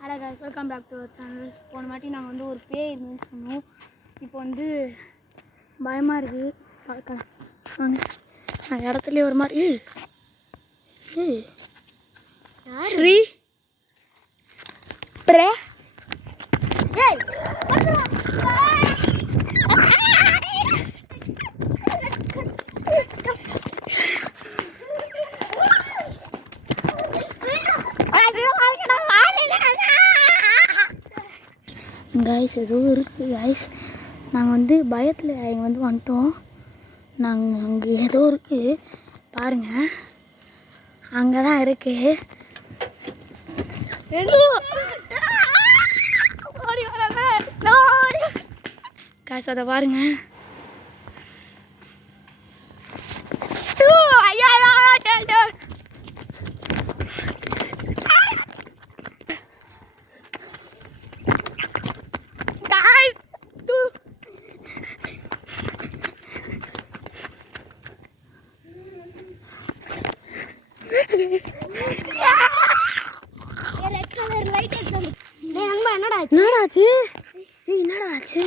Hello guys, welcome back to our channel. போன வாட்டி நாங்கள் வந்து ஒரு பேய் இருந்துன்னு சொன்னோம். இப்போ வந்து பயமாக இருக்குது. பார்க்கலாம் வாங்க. அந்த இடத்துலேயே ஒரு மாதிரி ஸ்ரீ பிரே கைஸ் ஏதோ இருக்குது கைஸ். நாங்கள் வந்து பயத்தில் இங்கே வந்து வந்துட்டோம். நாங்கள் அங்கே ஏதோ இருக்குது பாருங்கள், அங்கே தான் இருக்குது. கைஸ் அதை பாருங்க. என்னடாச்சு? என்னடாச்சு?